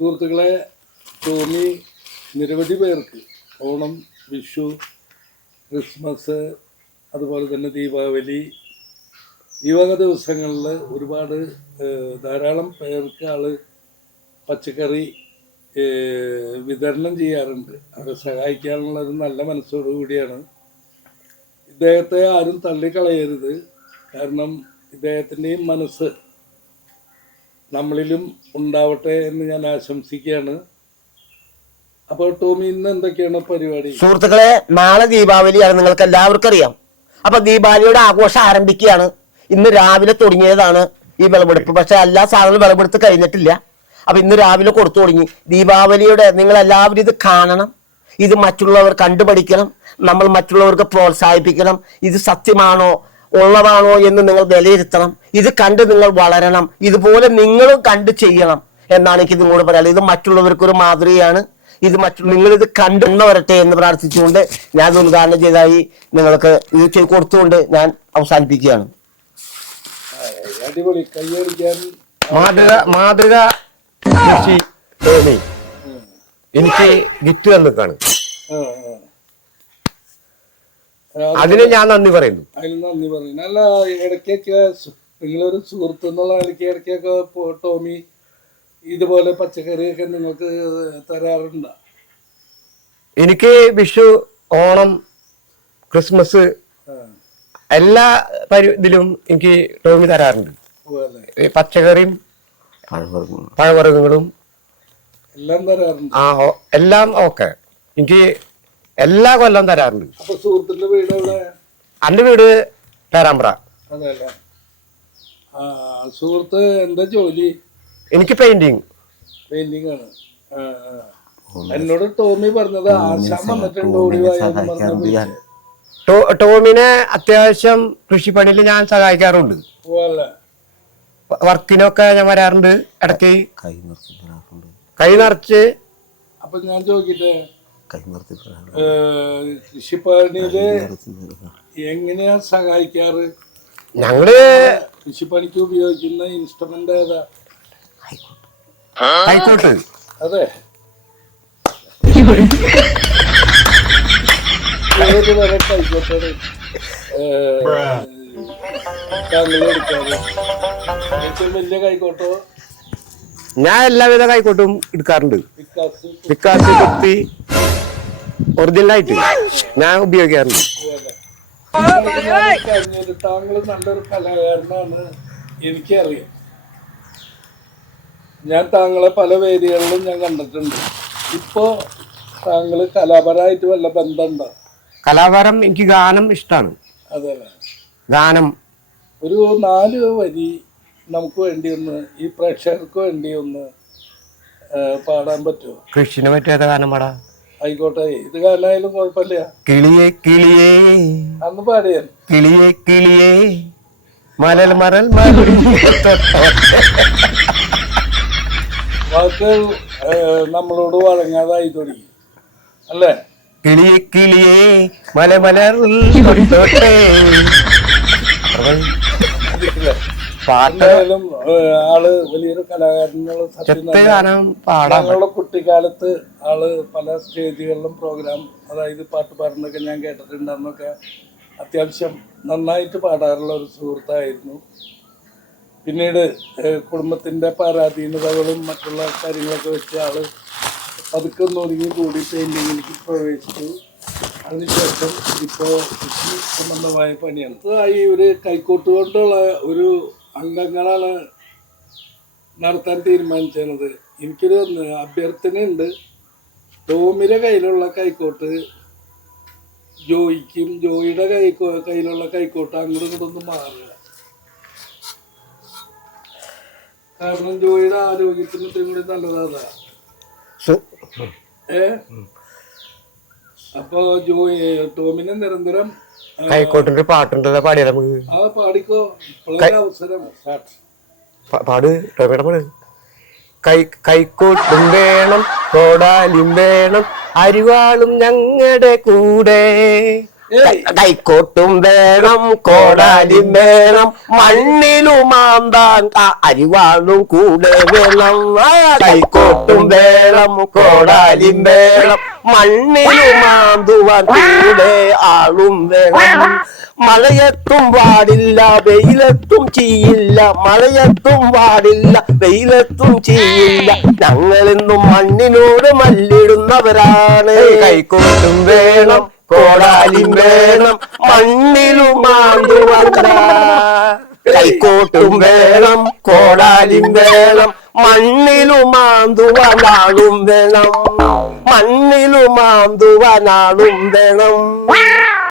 സുഹൃത്തുക്കളെ, ടോമി നിരവധി പേർക്ക് ഓണം, വിഷു, ക്രിസ്മസ്, അതുപോലെ തന്നെ ദീപാവലി, ഈ വക ദിവസങ്ങളിൽ ഒരുപാട് ധാരാളം പേർക്ക് പച്ചക്കറി വിതരണം ചെയ്യാറുണ്ട്. അവരെ സഹായിക്കാനുള്ള ഒരു നല്ല മനസ്സോടുകൂടിയാണ്. ഇദ്ദേഹത്തെ ആരും തള്ളിക്കളയരുത്. കാരണം ഇദ്ദേഹത്തിൻ്റെയും മനസ്സ് നമ്മളിലും ഉണ്ടാവട്ടെ എന്ന് ഞാൻ ആശംസിക്കുകയാണ്. അപ്പോൾ ടോമി, ഇന്ന് എന്തൊക്കെയാണ് പരിപാടി? സുഹൃത്തുക്കളെ, നാളെ ദീപാവലിയാണ്, നിങ്ങൾക്ക് എല്ലാവർക്കും അറിയാം. അപ്പൊ ദീപാവലിയുടെ ആഘോഷം ആരംഭിക്കുകയാണ്. ഇന്ന് രാവിലെ തുടങ്ങിയതാണ് ഈ വിളവെടുപ്പ്. പക്ഷെ എല്ലാ സാധനങ്ങളും വിളവെടുത്ത് കഴിഞ്ഞിട്ടില്ല. അപ്പൊ ഇന്ന് രാവിലെ കൊടുത്തു തുടങ്ങി. ദീപാവലിയുടെ നിങ്ങൾ എല്ലാവരും ഇത് കാണണം, ഇത് മറ്റുള്ളവർ കണ്ടുപഠിക്കണം, നമ്മൾ മറ്റുള്ളവർക്ക് പ്രോത്സാഹിപ്പിക്കണം. ഇത് സത്യമാണോ ഉള്ളതാണോ എന്ന് നിങ്ങൾ വിലയിരുത്തണം. ഇത് കണ്ട് നിങ്ങൾ വളരണം. ഇതുപോലെ നിങ്ങളും കണ്ട് ചെയ്യണം എന്നാണ് എനിക്ക് നിങ്ങളോട് പറയാനുള്ളത്. ഇത് മറ്റുള്ളവർക്കൊരു മാതൃകയാണ്. ഇത് നിങ്ങളിത് കണ്ടുന്ന വരട്ടെ എന്ന് പ്രാർത്ഥിച്ചുകൊണ്ട് ഞാൻ ഉദ്ഘാടനം ചെയ്തതായി നിങ്ങൾക്ക് ഇത് കൊടുത്തുകൊണ്ട് ഞാൻ അവസാനിപ്പിക്കുകയാണ്. മാതൃക എനിക്ക് ഗിഫ്റ്റ് തന്നിക്കാണ്. അതിന് ഞാൻ നന്ദി പറയുന്നു. അല്ല, ഇടയ്ക്കൊക്കെ നിങ്ങളൊരു സുഹൃത്ത് എന്നുള്ള ഇടയ്ക്കൊക്കെ ടോമി ഇതുപോലെ പച്ചക്കറിയൊക്കെ നിങ്ങൾക്ക് തരാറുണ്ടോ? എനിക്ക് വിഷു, ഓണം, ക്രിസ്മസ് എല്ലാ ഇതിലും എനിക്ക് ടോമി തരാറുണ്ട്. പച്ചക്കറിയും പഴവർഗ്ഗങ്ങളും എല്ലാം തരാറുണ്ട്. എല്ലാം ഓക്കെ എനിക്ക് എല്ലാ കൊല്ലം തരാറുണ്ട്. അപ്പൊ സുഹൃത്തിന്റെ വീട് എവിടെ? എന്റെ വീട് പേരാമ്പ്ര. അതെല്ലേ. സുഹൃത്ത് എന്താ ജോലി? എനിക്ക് പെയിന്റിങ് ആണ്. എന്നോട് ടോമി പറഞ്ഞത് ആശാൻ വന്നിട്ടുണ്ട്, ഓടിവായെന്ന് പറഞ്ഞു. ടോമിനെ അത്യാവശ്യം കൃഷിപ്പണിയിൽ ഞാൻ സഹായിക്കാറുണ്ട്. വർക്കിനൊക്കെ ഞാൻ വരാറുണ്ട് ഇടയ്ക്ക്, കൈ നിറച്ച്. അപ്പൊ ഞാൻ ചോദിക്കട്ടെ, കൃഷിപ്പണിയില് എങ്ങനെയാ സഹായിക്കാറ്? ഞങ്ങള് കൃഷിപ്പണിക്ക് ഉപയോഗിക്കുന്ന ഇൻസ്ട്രുമെന്റ് ഏതാ? കൈക്കോട്ട്. അതെ, ഏത് വരെ കൈക്കോട്ടാണ് താങ്കൾ എടുക്കാറ്? ഏറ്റവും വലിയ കൈക്കോട്ടോ? ഞാൻ എല്ലാവിധ കൈക്കോട്ടും എടുക്കാറുണ്ട്. വിക്കാസ് കുപ്പി ഒറിജിനലായിട്ട് ഞാൻ ഉപയോഗിക്കാറുണ്ട്. താങ്കൾ നല്ലൊരു കലാകാരനാണ്, എനിക്കറിയാം. ഞാൻ താങ്കളെ പല വേദികളിലും ഞാൻ കണ്ടിട്ടുണ്ട്. ഇപ്പോ താങ്കള് കലാപരമായിട്ട് വല്ല ബന്ധമുണ്ടോ? കലാപരം എനിക്ക് ഗാനം ഇഷ്ടമാണ്. അതെ, ഗാനം ഒരു 4 വരി നമുക്ക് വേണ്ടി ഒന്ന്, ഈ പ്രേക്ഷകർക്ക് വേണ്ടി ഒന്ന് പാടാൻ പറ്റുമോ? കൃഷിനെ പറ്റിയത് ഗാനം പാടാ. ആയിക്കോട്ടെ, ഇത് ഗാനായാലും കുഴപ്പമില്ല. കിളിയേ കിളിയേ അന്ന് പാടിയാൽ. കിളിയേ കിളിയേ മലൽ മറൽ വാക്കുകൾ നമ്മളോട് വഴങ്ങാതായി തുടങ്ങി അല്ലേ? കിളിയേ കിളിയേ മലമലർ പാട്ടായാലും ആള് വലിയൊരു കലാകാരനുള്ള സത്യം. ഞങ്ങളുടെ കുട്ടിക്കാലത്ത് ആള് പല സ്റ്റേജുകളിലും പ്രോഗ്രാം, അതായത് പാട്ട് പാടുന്നൊക്കെ ഞാൻ കേട്ടിട്ടുണ്ട്. അന്നൊക്കെ അത്യാവശ്യം നന്നായിട്ട് പാടാറുള്ള ഒരു സുഹൃത്തായിരുന്നു. പിന്നീട് കുടുംബത്തിൻ്റെ പരാധീനതകളും മറ്റുള്ള കാര്യങ്ങളൊക്കെ വെച്ച് ആള് പതുക്കെ ഒന്നൊരുങ്ങി കൂടി പെയിൻറ്റിങ്ങിലേക്ക് പ്രവേശിച്ചു. അതിനുശേഷം ഇപ്പോൾ കൃഷി സംബന്ധമായ പണിയാണ്. ഈ ഒരു കൈക്കോട്ട് കൊണ്ടുള്ള ഒരു അംഗങ്ങളാണ് നടത്താൻ തീരുമാനിച്ചത്. എനിക്കൊരു അഭ്യർത്ഥനയുണ്ട്. ടോമിയുടെ കയ്യിലുള്ള കൈക്കോട്ട് ജോയിക്കും, ജോയിയുടെ കയ്യിലുള്ള കൈക്കോട്ട് അങ്ങോട്ടും ഇങ്ങോട്ടൊന്നും മാറുക. കാരണം ജോയിയുടെ ആരോഗ്യത്തിന് ഇത്രയും കൂടി നല്ലതാ. അപ്പൊ ടോമിനെ നിരന്തരം കൈക്കോട്ടിന്റെ പാട്ടുണ്ടല്ലോ, പാടിയാ നമുക്ക്. പാടിക്കോ, ഇപ്പോഴത്തെ അവസരം. പാട് ടോമിയുടെ പാട്. കൈക്കോട്ടും വേണം, കോടാലും വേണം, അരിവാളും ഞങ്ങളുടെ കൂടെ, കൈക്കോട്ടും വേണം കോടാലിയും വേണം മണ്ണിലുമാന്താൻ അരിവാളും കൂടെ വേണം. കൈക്കോട്ടും വേണം കോടാലിയും വേണം മണ്ണിലുമാന്തുവാൻ കൂടെ ആളും വേണം. മഴയത്തും പാടില്ല വെയിലത്തും ചെയ്യില്ല, മഴയത്തും പാടില്ല വെയിലത്തും ചെയ്യില്ല, ഞങ്ങളെന്നും മണ്ണിനോട് മല്ലിടുന്നവരാണ്. കൈക്കോട്ടും വേണം കോടാലിയും വേണം മണ്ണിലുമാന്തുവാൻ. കൈക്കോട്ടും വേണം കോടാലിയും വേണം മണ്ണിലുമാന്തുവാനാളും വേണം, മണ്ണിലുമാന്തുവാനാളും വേണം.